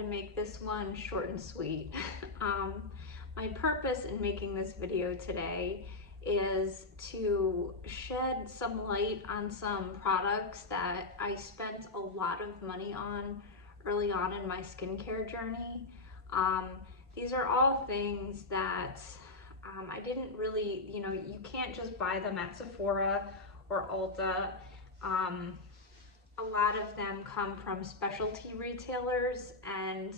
to make this one short and sweet. My purpose in making this video today is to shed some light on some products that I spent a lot of money on early on in my skincare journey. These are all things that I didn't really, you can't just buy them at Sephora or Ulta. A lot of them come from specialty retailers, and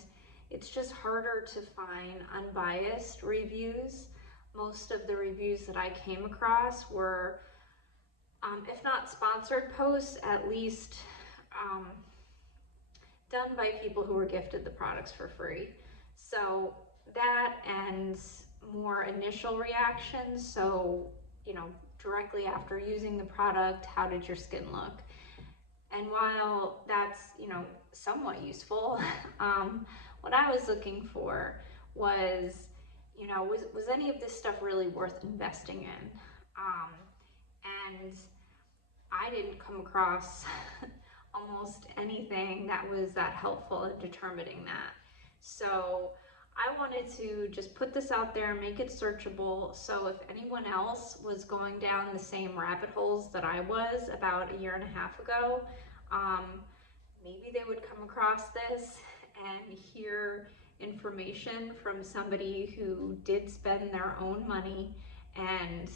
it's just harder to find unbiased reviews. Most of the reviews that I came across were, if not sponsored posts, at least done by people who were gifted the products for free. So that and more initial reactions, so directly after using the product, how did your skin look? And while that's somewhat useful, what I was looking for was was any of this stuff really worth investing in? And I didn't come across almost anything that was that helpful in determining that. So I wanted to just put this out there, make it searchable, so if anyone else was going down the same rabbit holes that I was about a year and a half ago, maybe they would come across this and hear information from somebody who did spend their own money and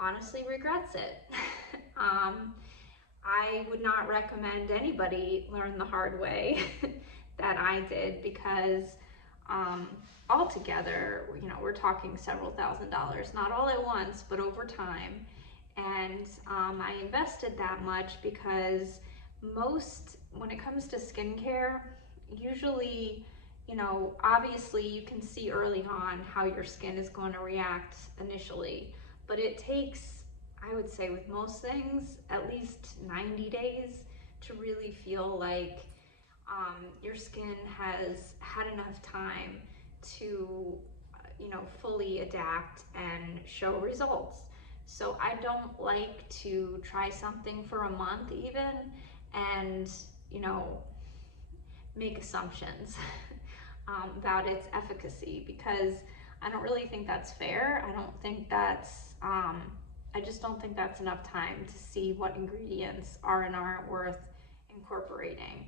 honestly regrets it. I would not recommend anybody learn the hard way that I did, because altogether, we're talking several $1,000s, not all at once, but over time. And I invested that much because when it comes to skincare, usually, obviously you can see early on how your skin is going to react initially, but it takes, I would say with most things, at least 90 days to really feel like your skin has had enough time to, fully adapt and show results. So I don't like to try something for a month even and, make assumptions about its efficacy, because I don't really think that's fair. I don't think that's, I just don't think that's enough time to see what ingredients are and aren't worth incorporating.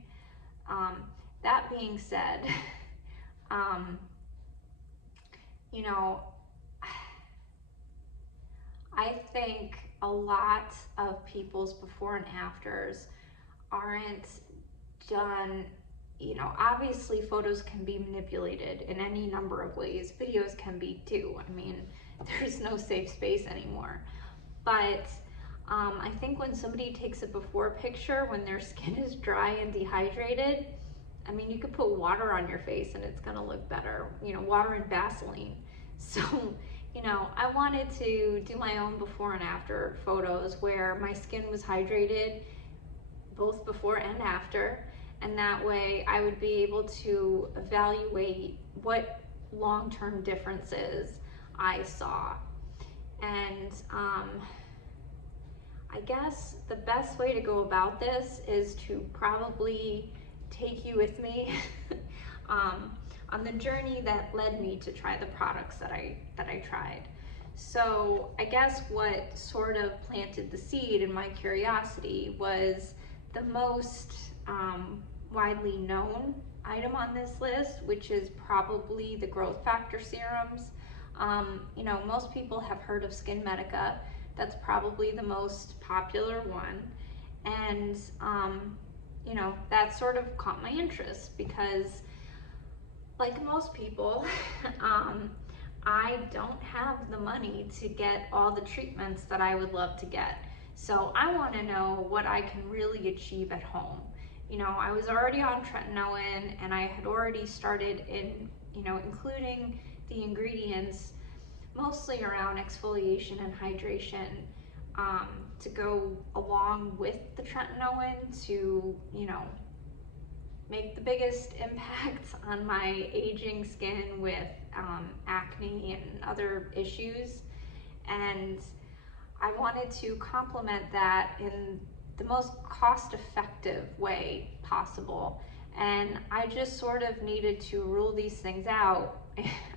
That being said, I think a lot of people's before and afters aren't done, obviously photos can be manipulated in any number of ways. Videos can be too. I mean, there's no safe space anymore. But I think when somebody takes a before picture, when their skin is dry and dehydrated, I mean, you could put water on your face and it's gonna look better, water and Vaseline. So, I wanted to do my own before and after photos where my skin was hydrated both before and after, and that way I would be able to evaluate what long-term differences I saw. And I guess the best way to go about this is to probably take you with me on the journey that led me to try the products that I tried. So I guess what sort of planted the seed in my curiosity was the most widely known item on this list, which is probably the growth factor serums. Most people have heard of Skinmedica. That's probably the most popular one. And, that sort of caught my interest because, like most people, I don't have the money to get all the treatments that I would love to get. So I want to know what I can really achieve at home. I was already on tretinoin, and I had already started including the ingredients mostly around exfoliation and hydration to go along with the tretinoin to, make the biggest impact on my aging skin with acne and other issues. And I wanted to complement that in the most cost-effective way possible. And I just sort of needed to rule these things out,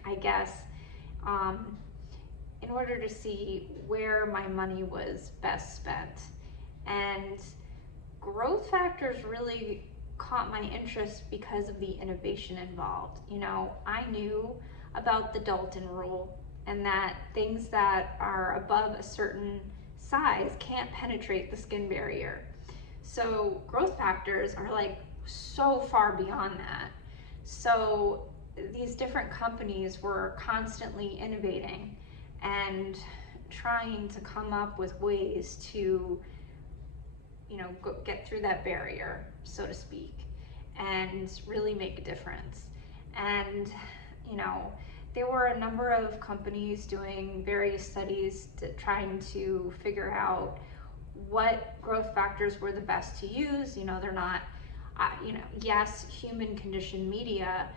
I guess, in order to see where my money was best spent. And growth factors really caught my interest because of the innovation involved. You know, I knew about the Dalton rule and that things that are above a certain size can't penetrate the skin barrier. So growth factors are like so far beyond that. So these different companies were constantly innovating and trying to come up with ways to, you know, get through that barrier, so to speak, and really make a difference. And, you know, there were a number of companies doing various studies trying to figure out what growth factors were the best to use. You know, they're not, you know, yes, human conditioned media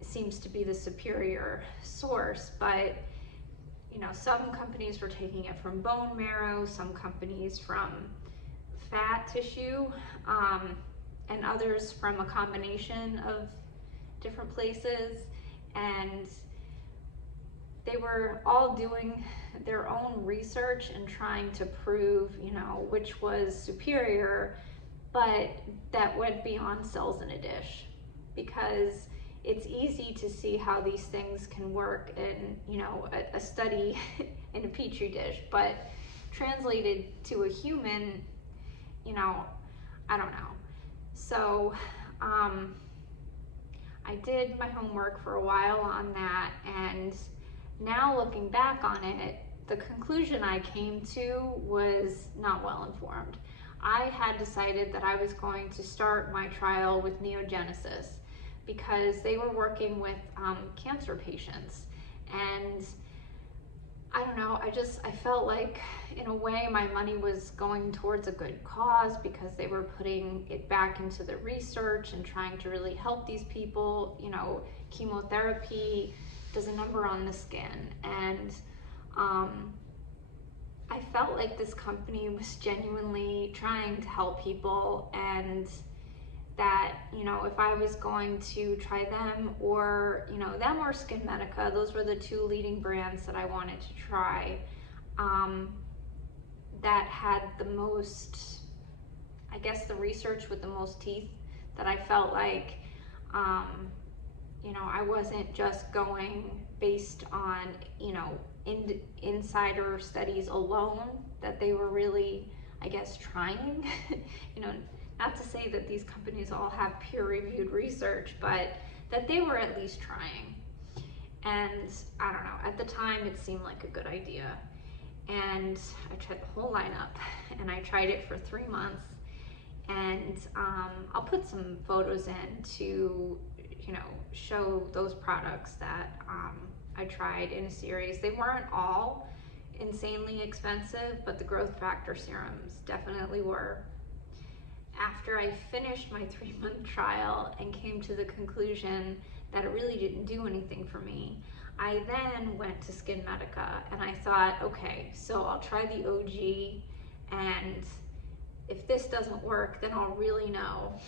seems to be the superior source, but, you know, some companies were taking it from bone marrow, some companies from fat tissue, and others from a combination of different places. And they were all doing their own research and trying to prove, you know, which was superior, but that went beyond cells in a dish, because it's easy to see how these things can work in, you know, a study in a petri dish, but translated to a human, you know, I don't know. So I did my homework for a while on that, and now looking back on it, the conclusion I came to was not well informed. I had decided that I was going to start my trial with Neogenesis because they were working with cancer patients, and I don't know, I felt like in a way my money was going towards a good cause because they were putting it back into the research and trying to really help these people. You know, chemotherapy does a number on the skin, and I felt like this company was genuinely trying to help people, and that, you know, if I was going to try them or, you know, them or Skinmedica, those were the two leading brands that I wanted to try, that had the most, I guess, the research with the most teeth, that I felt like, you know, I wasn't just going based on, you know, insider studies alone, that they were really, I guess, trying, you know, not to say that these companies all have peer-reviewed research, but that they were at least trying. And I don't know, at the time it seemed like a good idea. And I tried the whole lineup, and I tried it for 3 months. And I'll put some photos in to, you know, show those products that I tried in a series. They weren't all insanely expensive, but the growth factor serums definitely were. After I finished my 3-month trial and came to the conclusion that it really didn't do anything for me, I then went to Skinmedica, and I thought, okay, so I'll try the OG, and if this doesn't work, then I'll really know.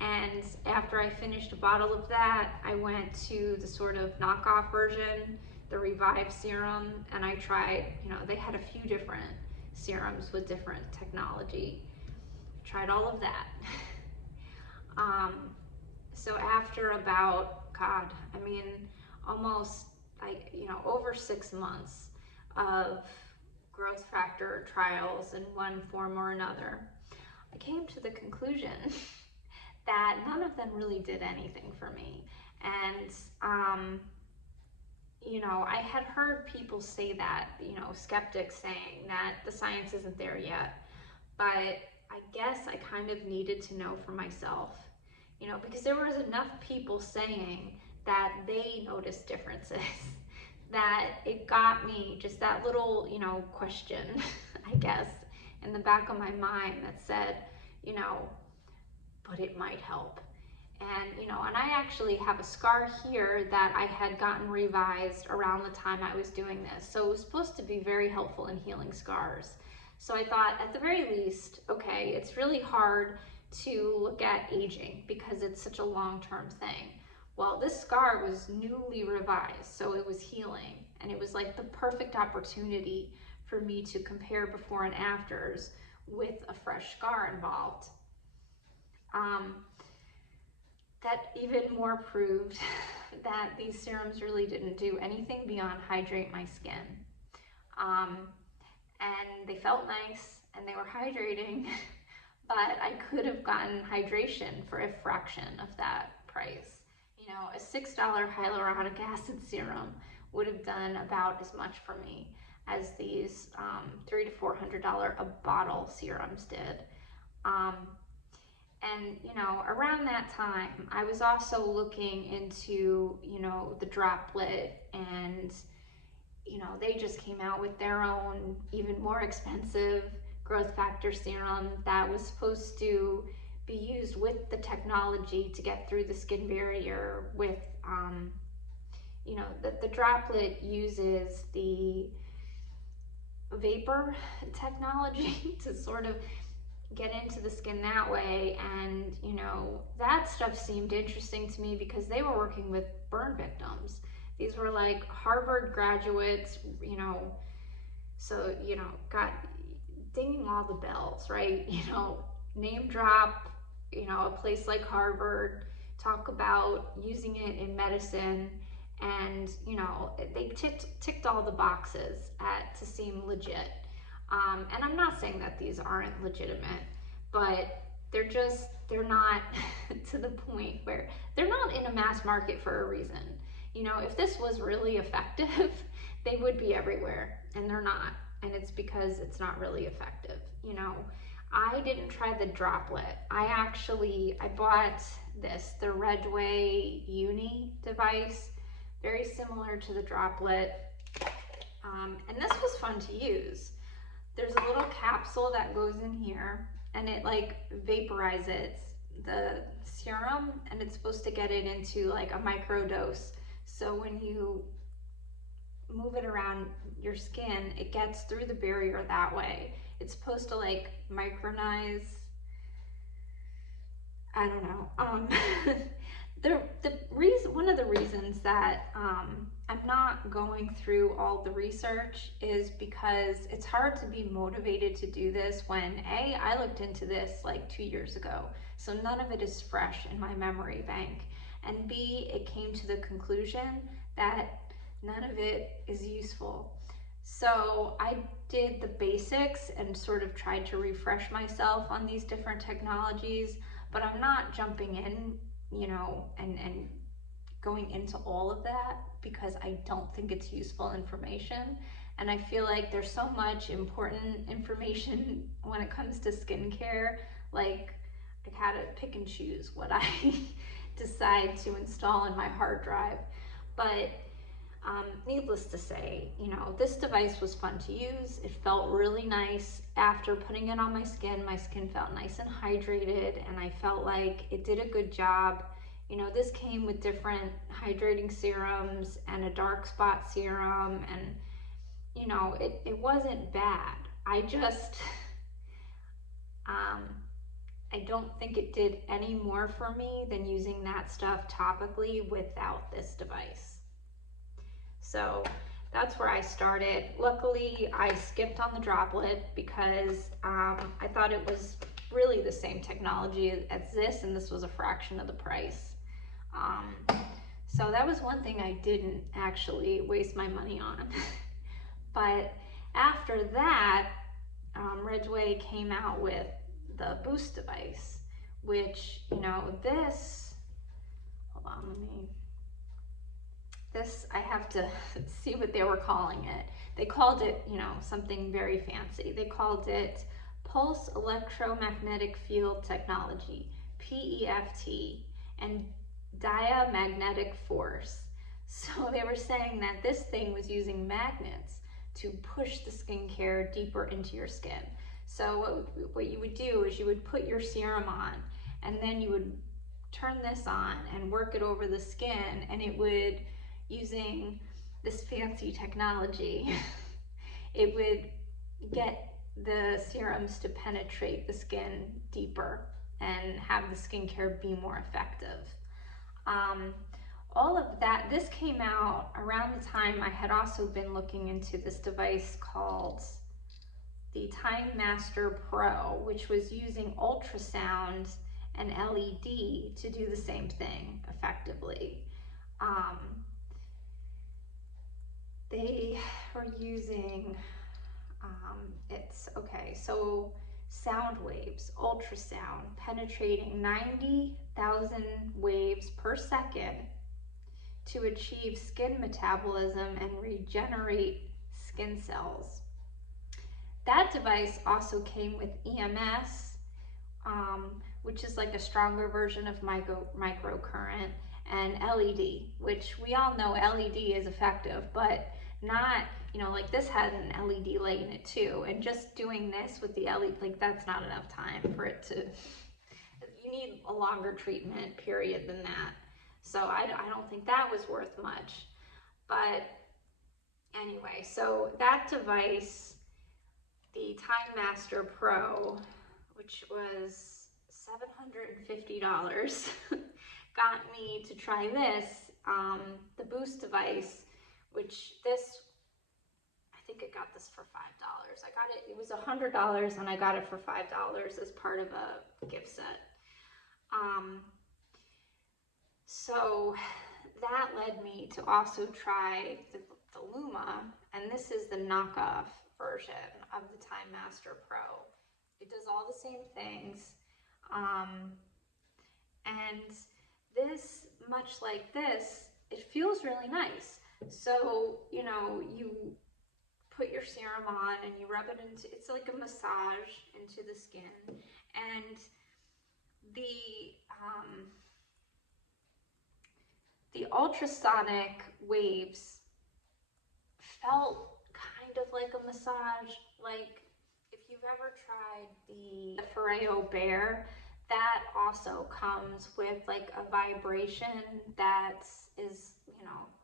And after I finished a bottle of that, I went to the sort of knockoff version, the Revive serum, and I tried, you know, they had a few different serums with different technology. Tried all of that. So after about, God, I mean, almost, you know, over 6 months of growth factor trials in one form or another, I came to the conclusion that none of them really did anything for me. And, you know, I had heard people say that, you know, skeptics saying that the science isn't there yet, but I guess I kind of needed to know for myself, you know, because there was enough people saying that they noticed differences that it got me just that little, you know, question, I guess, in the back of my mind that said, you know, but it might help. And, you know, and I actually have a scar here that I had gotten revised around the time I was doing this. So it was supposed to be very helpful in healing scars. So I thought, at the very least, okay, it's really hard to look at aging because it's such a long-term thing. Well, this scar was newly revised, so it was healing, and it was like the perfect opportunity for me to compare before and afters with a fresh scar involved. That even more proved that these serums really didn't do anything beyond hydrate my skin. And they felt nice and they were hydrating, but I could have gotten hydration for a fraction of that price. You know, a $6 hyaluronic acid serum would have done about as much for me as these $300 to $400 a bottle serums did. And, you know, around that time, I was also looking into, you know, the Droplette, and, you know, they just came out with their own, even more expensive growth factor serum that was supposed to be used with the technology to get through the skin barrier with, you know, the Droplette uses the vapor technology to sort of get into the skin that way. And, you know, that stuff seemed interesting to me because they were working with burn victims. These were like Harvard graduates, you know, so, you know, got dinging all the bells, right? You know, name drop, you know, a place like Harvard, talk about using it in medicine, and, you know, they ticked all the boxes to seem legit. And I'm not saying that these aren't legitimate, but they're not to the point where they're not in a mass market for a reason. You know, if this was really effective, they would be everywhere, and they're not. And it's because it's not really effective. You know, I didn't try the Droplette. I bought this, the Redway Uni device, very similar to the Droplette. And this was fun to use. There's a little capsule that goes in here, and it like vaporizes the serum, and it's supposed to get it into like a micro dose. So when you move it around your skin, it gets through the barrier that way. It's supposed to like micronize, I don't know. One of the reasons that I'm not going through all the research is because it's hard to be motivated to do this when A, I looked into this like 2 years ago, so none of it is fresh in my memory bank, and B, it came to the conclusion that none of it is useful. So I did the basics and sort of tried to refresh myself on these different technologies, but I'm not jumping in, you know, and going into all of that because I don't think it's useful information. And I feel like there's so much important information when it comes to skincare, like I had to pick and choose what I decide to install in my hard drive. But needless to say, you know, this device was fun to use. It felt really nice. After putting it on my skin felt nice and hydrated, and I felt like it did a good job. You know, this came with different hydrating serums and a dark spot serum, and, you know, it wasn't bad. I just, I don't think it did any more for me than using that stuff topically without this device. So that's where I started. Luckily, I skipped on the Droplette because I thought it was really the same technology as this, and this was a fraction of the price. So that was one thing I didn't actually waste my money on. But after that, Redway came out with the Boost device, which, you know, this, hold on, this, I have to see what they were calling it. They called it, you know, something very fancy. They called it Pulse Electromagnetic Field Technology, PEFT, and diamagnetic force. So they were saying that this thing was using magnets to push the skincare deeper into your skin. So what you would do is you would put your serum on, and then you would turn this on and work it over the skin, and it would, using this fancy technology, it would get the serums to penetrate the skin deeper and have the skincare be more effective. All of that, this came out around the time I had also been looking into this device called the Time Master Pro, which was using ultrasound and LED to do the same thing effectively. They were using, so sound waves, ultrasound, penetrating 90,000 waves per second to achieve skin metabolism and regenerate skin cells. That device also came with EMS, which is like a stronger version of microcurrent, and LED, which we all know LED is effective, but not, like this had an LED light in it too, and just doing this with the LED, like that's not enough time for it to, you need a longer treatment period than that. So I don't think that was worth much. But anyway, so that device, the Time Master Pro, which was $750, got me to try this, the Boost device, which this, I think I got this for $5. I got it, it was $100 and I got it for $5 as part of a gift set. So that led me to also try the Luma, and this is the knockoff version of the Time Master Pro. It does all the same things, and this, much like this, it feels really nice. So, you put your serum on and you rub it into, it's like a massage into the skin, and the ultrasonic waves felt kind of like a massage. Like if you've ever tried the Foreo Bear, that also comes with like a vibration that is,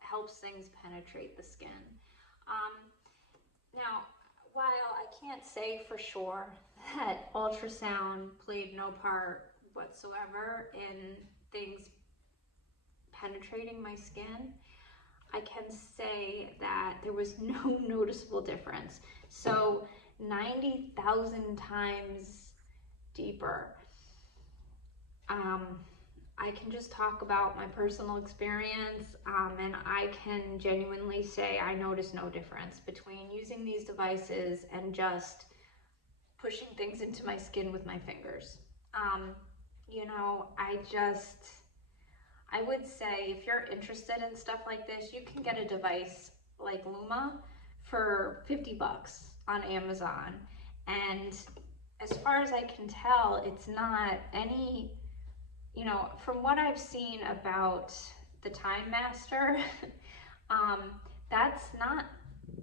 helps things penetrate the skin. Now, while I can't say for sure that ultrasound played no part whatsoever in things penetrating my skin, I can say that there was no noticeable difference. So 90,000 times deeper. I can just talk about my personal experience, and I can genuinely say I noticed no difference between using these devices and just pushing things into my skin with my fingers. I would say if you're interested in stuff like this, you can get a device like Luma for $50 on Amazon. And as far as I can tell, it's not any, from what I've seen about the Time Master, that's not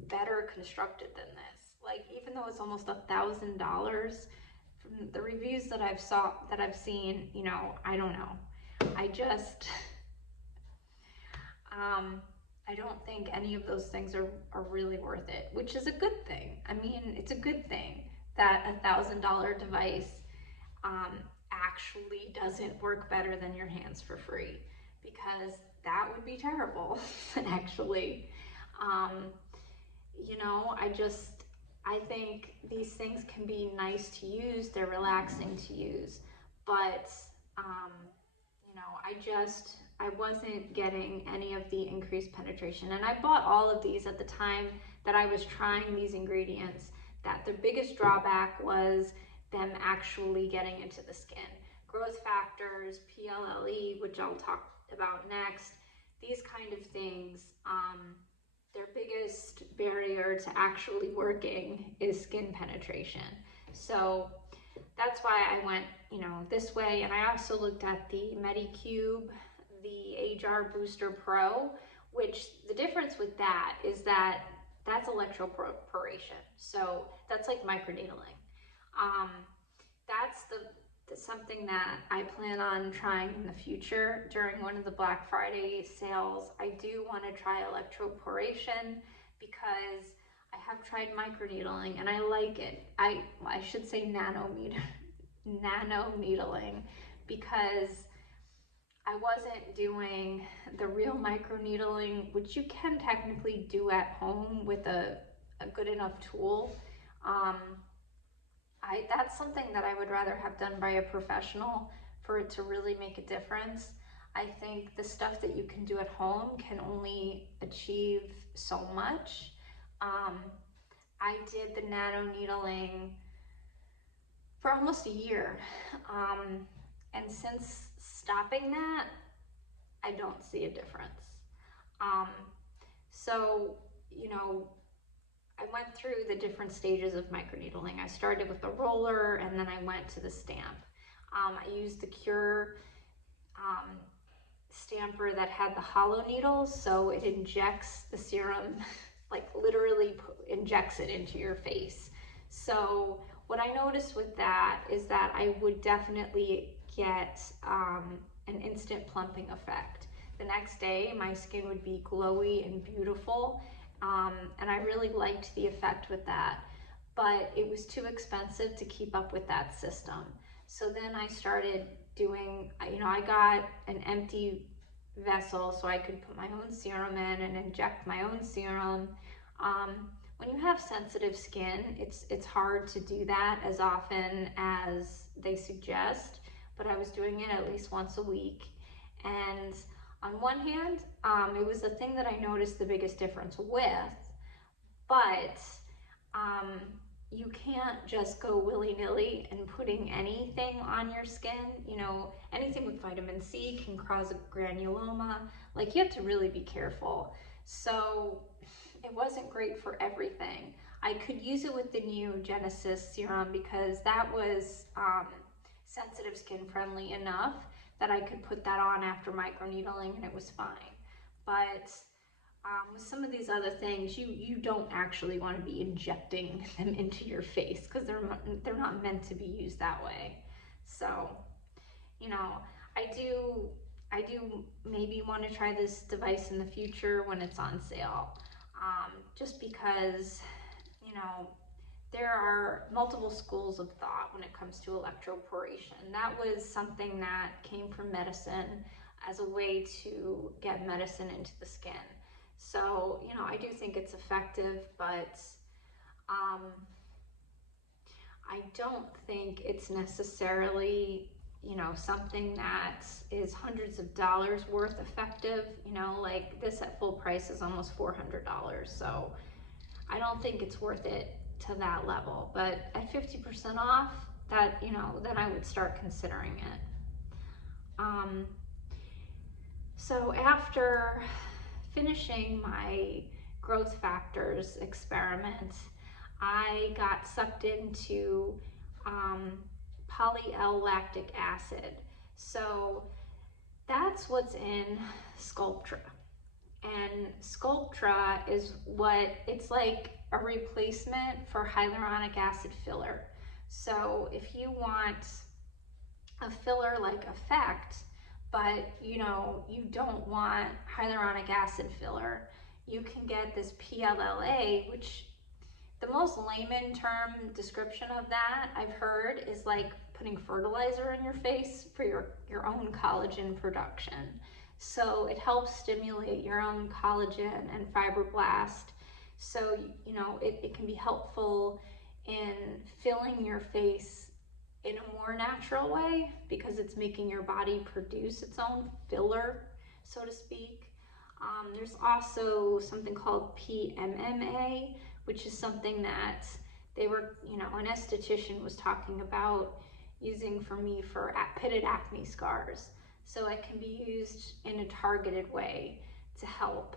better constructed than this. Like, even though it's almost $1,000, from the reviews that I've seen, I don't know. I don't think any of those things are really worth it, which is a good thing. I mean, it's a good thing that a $1,000 device actually doesn't work better than your hands for free, because that would be terrible, actually. I think these things can be nice to use, they're relaxing to use, but I wasn't getting any of the increased penetration. And I bought all of these at the time that I was trying these ingredients, that the biggest drawback was them actually getting into the skin. Growth factors, PLLA, which I'll talk about next, these kind of things, their biggest barrier to actually working is skin penetration. So that's why I went, this way. And I also looked at the Medicube, the Ajar Booster Pro, which the difference with that is that that's electroporation. So that's like microneedling. That's something that I plan on trying in the future during one of the Black Friday sales. I do want to try electroporation because I have tried microneedling and I like it. I should say nanometer. nano needling because I wasn't doing the real micro needling, which you can technically do at home with a good enough tool. That's something that I would rather have done by a professional for it to really make a difference. I think the stuff that you can do at home can only achieve so much. I did the nano needling for almost a year. And since stopping that, I don't see a difference. So, you know, I went through the different stages of microneedling. I started with the roller and then I went to the stamp. I used the Qure stamper that had the hollow needles, so it injects the serum, like literally injects it into your face. So what I noticed with that is that I would definitely get an instant plumping effect. The next day, my skin would be glowy and beautiful, and I really liked the effect with that, but it was too expensive to keep up with that system. So then I started doing, you know, I got an empty vessel so I could put my own serum in and inject my own serum. When you have sensitive skin, it's hard to do that as often as they suggest, but I was doing it at least once a week. And on one hand, it was the thing that I noticed the biggest difference with, but you can't just go willy-nilly and putting anything on your skin. You know, anything with vitamin C can cause a granuloma. Like, you have to really be careful. So it wasn't great for everything. I could use it with the new Genesis serum because that was sensitive skin friendly enough that I could put that on after microneedling and it was fine. But with some of these other things, you don't actually want to be injecting them into your face because they're not meant to be used that way. So, you know, I do maybe want to try this device in the future when it's on sale, just because, you know, there are multiple schools of thought when it comes to electroporation. That was something that came from medicine as a way to get medicine into the skin. So, you know, I do think it's effective, but I don't think it's necessarily, you know, something that is hundreds of dollars worth effective. You know, like this at full price is almost $400. So I don't think it's worth it to that level. But at 50% off, that, you know, then I would start considering it. So after finishing my growth factors experiment, I got sucked into poly-L-lactic acid. So that's what's in Sculptra. And Sculptra is it's like a replacement for hyaluronic acid filler. So if you want a filler-like effect, but you know, you don't want hyaluronic acid filler, you can get this PLLA, which the most layman term description of that I've heard is like putting fertilizer in your face for your own collagen production. So it helps stimulate your own collagen and fibroblast. So, you know, it can be helpful in filling your face in a more natural way because it's making your body produce its own filler, so to speak. There's also something called PMMA, which is something that they were, you know, an esthetician was talking about using for me for pitted acne scars. So it can be used in a targeted way to help.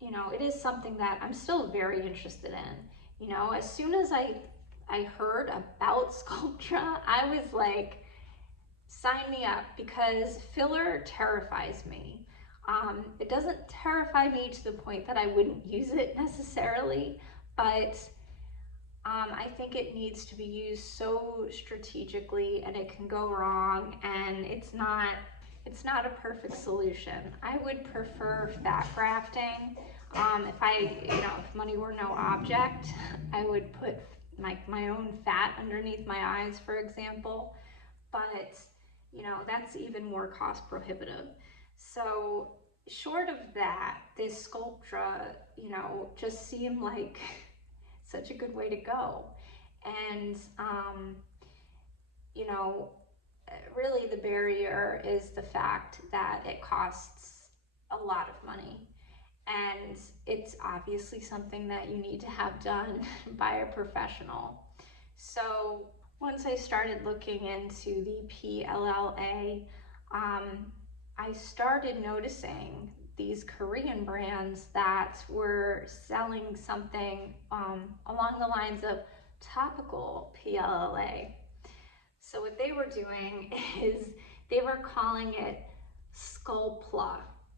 You know, it is something that I'm still very interested in. You know, as soon as I heard about Sculptra, I was like, sign me up, because filler terrifies me. It doesn't terrify me to the point that I wouldn't use it necessarily, but I think it needs to be used so strategically, and it can go wrong, and it's not a perfect solution. I would prefer fat grafting. If money were no object, I would put my own fat underneath my eyes, for example. But, you know, that's even more cost prohibitive. So short of that, this Sculptra, you know, just seemed like such a good way to go. And, you know, really the barrier is the fact that it costs a lot of money. And it's obviously something that you need to have done by a professional. So once I started looking into the PLLA, I started noticing these Korean brands that were selling something along the lines of topical PLLA. So what they were doing is they were calling it Sculptra.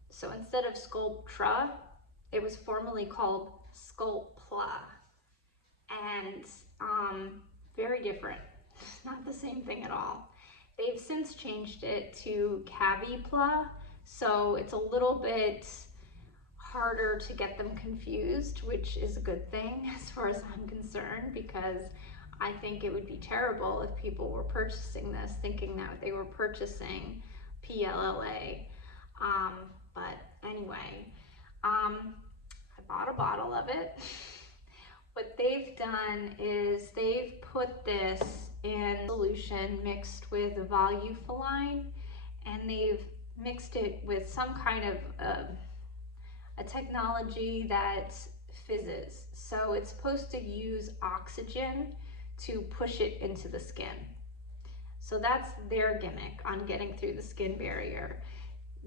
So instead of Sculptra, it was formerly called Sculptra. And very different. It's not the same thing at all. They've since changed it to Caviplla, so it's a little bit harder to get them confused, which is a good thing as far as I'm concerned, because I think it would be terrible if people were purchasing this thinking that they were purchasing PLLA. But anyway, I bought a bottle of it. What they've done is they've put this in solution mixed with Volufiline, and they've mixed it with some kind of a technology that fizzes. So it's supposed to use oxygen to push it into the skin. So that's their gimmick on getting through the skin barrier.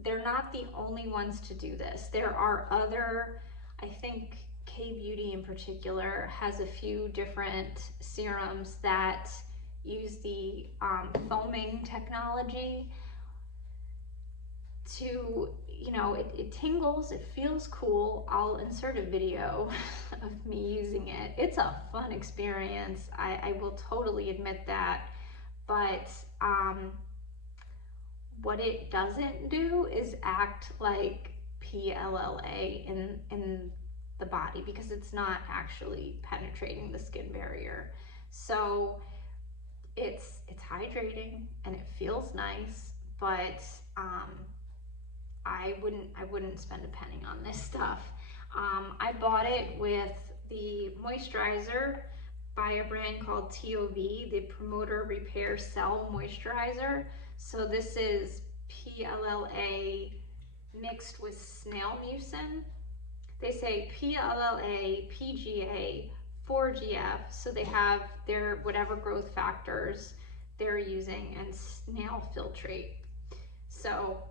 They're not the only ones to do this. There are other, I think K-Beauty in particular has a few different serums that use the foaming technology to, you know, it tingles, it feels cool. I'll insert a video of me using it. It's a fun experience. I will totally admit that. But what it doesn't do is act like PLLA in the body, because it's not actually penetrating the skin barrier. So it's hydrating and it feels nice, but I wouldn't spend a penny on this stuff. I bought it with the moisturizer by a brand called TOV, the Promoter Repair Cell Moisturizer. So this is PLLA mixed with snail mucin. They say PLLA, PGA, 4GF, so they have their whatever growth factors they're using, and snail filtrate. So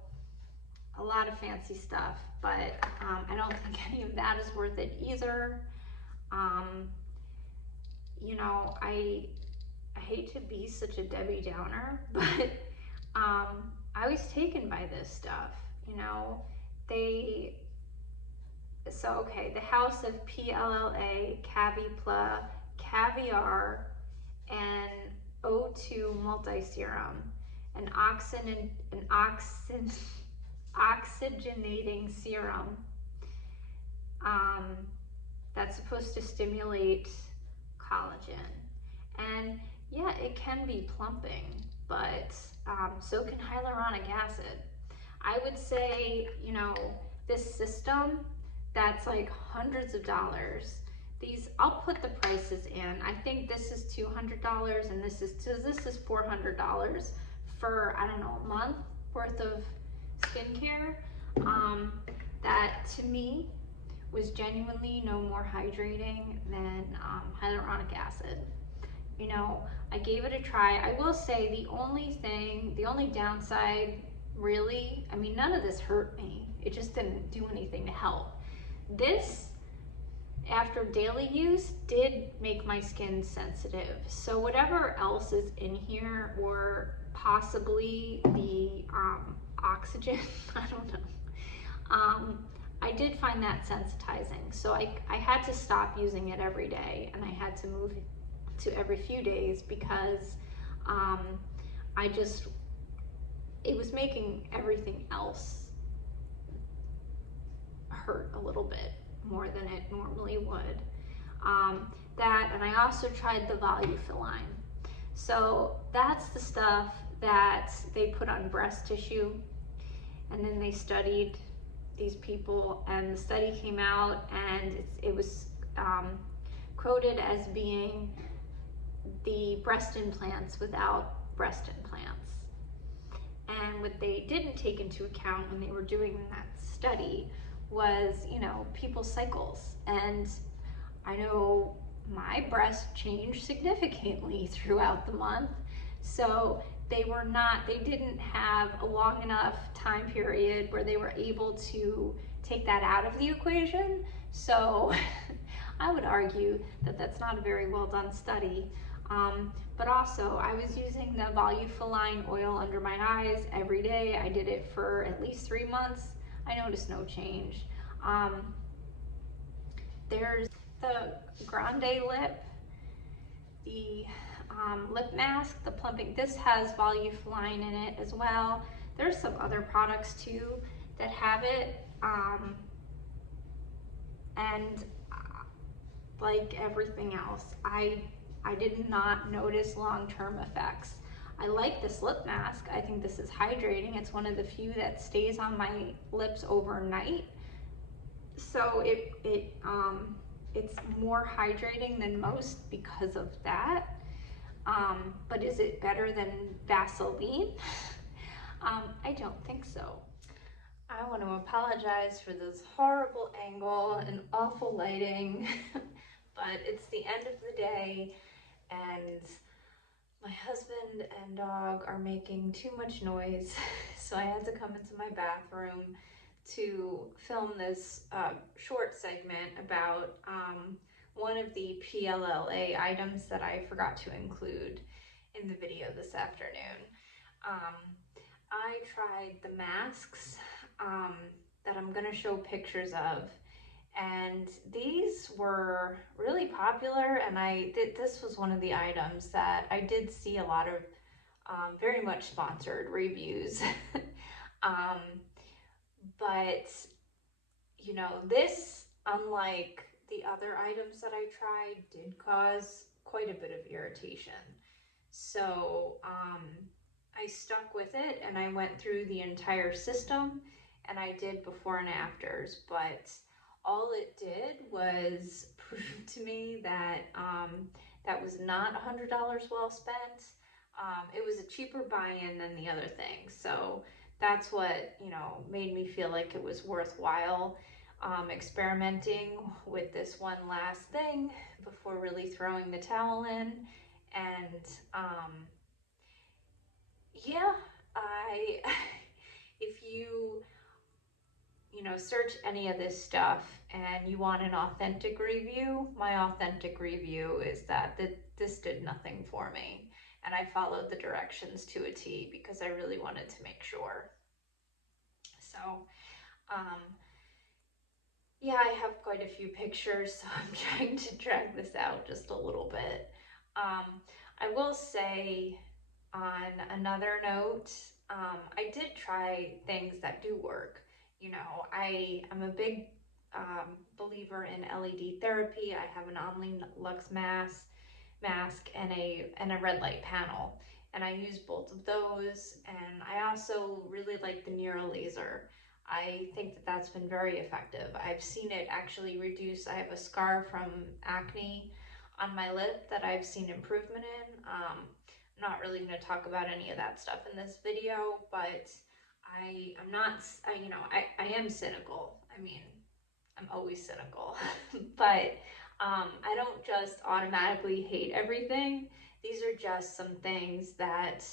a lot of fancy stuff, but I don't think any of that is worth it either. You know, I hate to be such a Debbie Downer, but I was taken by this stuff, you know. So okay, the house of PLLA, Caviplla, Caviar, and O2 multi-serum, an oxygenating serum that's supposed to stimulate collagen. And yeah, it can be plumping, but so can hyaluronic acid. I would say, you know, this system that's like hundreds of dollars. These, I'll put the prices in. I think this is $200 and this is $400 for, I don't know, a month worth of skincare. That to me was genuinely no more hydrating than hyaluronic acid. You know, I gave it a try. I will say the only downside really, I mean, none of this hurt me. It just didn't do anything to help. This, after daily use, did make my skin sensitive. So whatever else is in here, or possibly the oxygen, I don't know. I did find that sensitizing. So I had to stop using it every day, and I had to move to every few days, because it was making everything else hurt a little bit more than it normally would. That, and I also tried the Volufiline. So that's the stuff that they put on breast tissue, and then they studied these people, and the study came out, and it was quoted as being the breast implants without breast implants. And what they didn't take into account when they were doing that study was, you know, people's cycles. And I know my breast changed significantly throughout the month. So they didn't have a long enough time period where they were able to take that out of the equation. So I would argue that that's not a very well done study. But also, I was using the Volufiline oil under my eyes every day. I did it for at least 3 months. I noticed no change. There's the Grande Lip, the lip mask, the plumping. This has Volufiline in it as well. There's some other products too that have it. And like everything else, I did not notice long-term effects. I like this lip mask. I think this is hydrating. It's one of the few that stays on my lips overnight. So it's more hydrating than most because of that. But is it better than Vaseline? I don't think so. I want to apologize for this horrible angle and awful lighting, but it's the end of the day, and my husband and dog are making too much noise, so I had to come into my bathroom to film this short segment about one of the PLLA items that I forgot to include in the video this afternoon. I tried the masks that I'm gonna show pictures of, and these were really popular, and this was one of the items that I did see a lot of very much sponsored reviews. But you know, this, unlike the other items that I tried, did cause quite a bit of irritation. So I stuck with it, and I went through the entire system, and I did before and afters, but all it did was prove to me that that was not $100 well spent. It was a cheaper buy-in than the other things, so that's what, you know, made me feel like it was worthwhile experimenting with this one last thing before really throwing the towel in. And yeah, if you know, search any of this stuff and you want an authentic review, my authentic review is that this did nothing for me, and I followed the directions to a T because I really wanted to make sure. So yeah, I have quite a few pictures, so I'm trying to drag this out just a little bit. I will say, on another note, I did try things that do work. You know, I'm a big believer in LED therapy. I have an Online Lux mask and a red light panel, and I use both of those. And I also really like the Neuro laser. I think that that's been very effective. I've seen it actually reduce. I have a scar from acne on my lip that I've seen improvement in. I'm not really going to talk about any of that stuff in this video, but I'm not, you know, I am cynical. I mean, I'm always cynical, but I don't just automatically hate everything. These are just some things that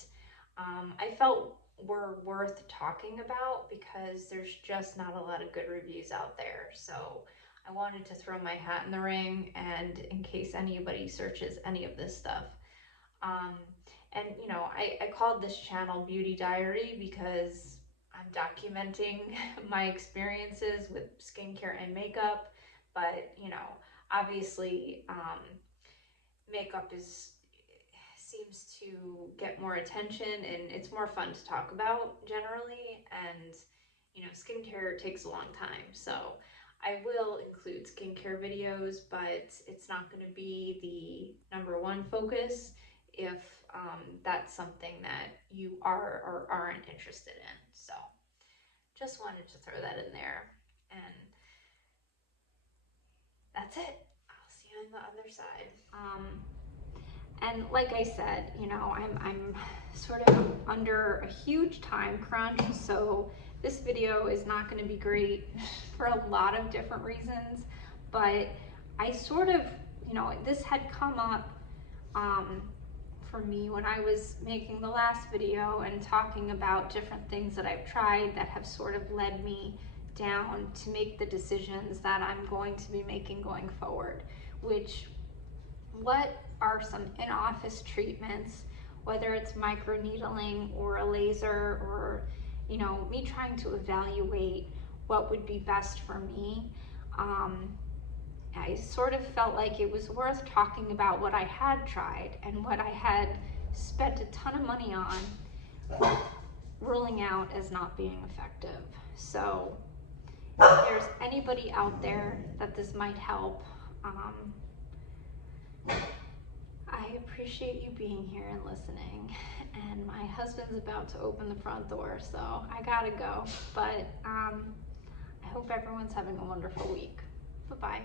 I felt were worth talking about because there's just not a lot of good reviews out there. So I wanted to throw my hat in the ring, and in case anybody searches any of this stuff. And you know, I called this channel Beauty Diary because I'm documenting my experiences with skincare and makeup, but you know, obviously makeup seems to get more attention, and it's more fun to talk about generally, and you know, skincare takes a long time, so I will include skincare videos, but it's not going to be the #1 focus if that's something that you are or aren't interested in. So just wanted to throw that in there, and that's it. I'll see you on the other side. And like I said, you know, I'm sort of under a huge time crunch, so this video is not going to be great for a lot of different reasons, but I sort of, you know, this had come up for me when I was making the last video and talking about different things that I've tried that have sort of led me down to make the decisions that I'm going to be making going forward, which what are some in-office treatments, whether it's microneedling or a laser, or, you know, me trying to evaluate what would be best for me. I sort of felt like it was worth talking about what I had tried and what I had spent a ton of money on, ruling out as not being effective. So if there's anybody out there that this might help, I appreciate you being here and listening. And my husband's about to open the front door, so I gotta go. But I hope everyone's having a wonderful week. Bye-bye.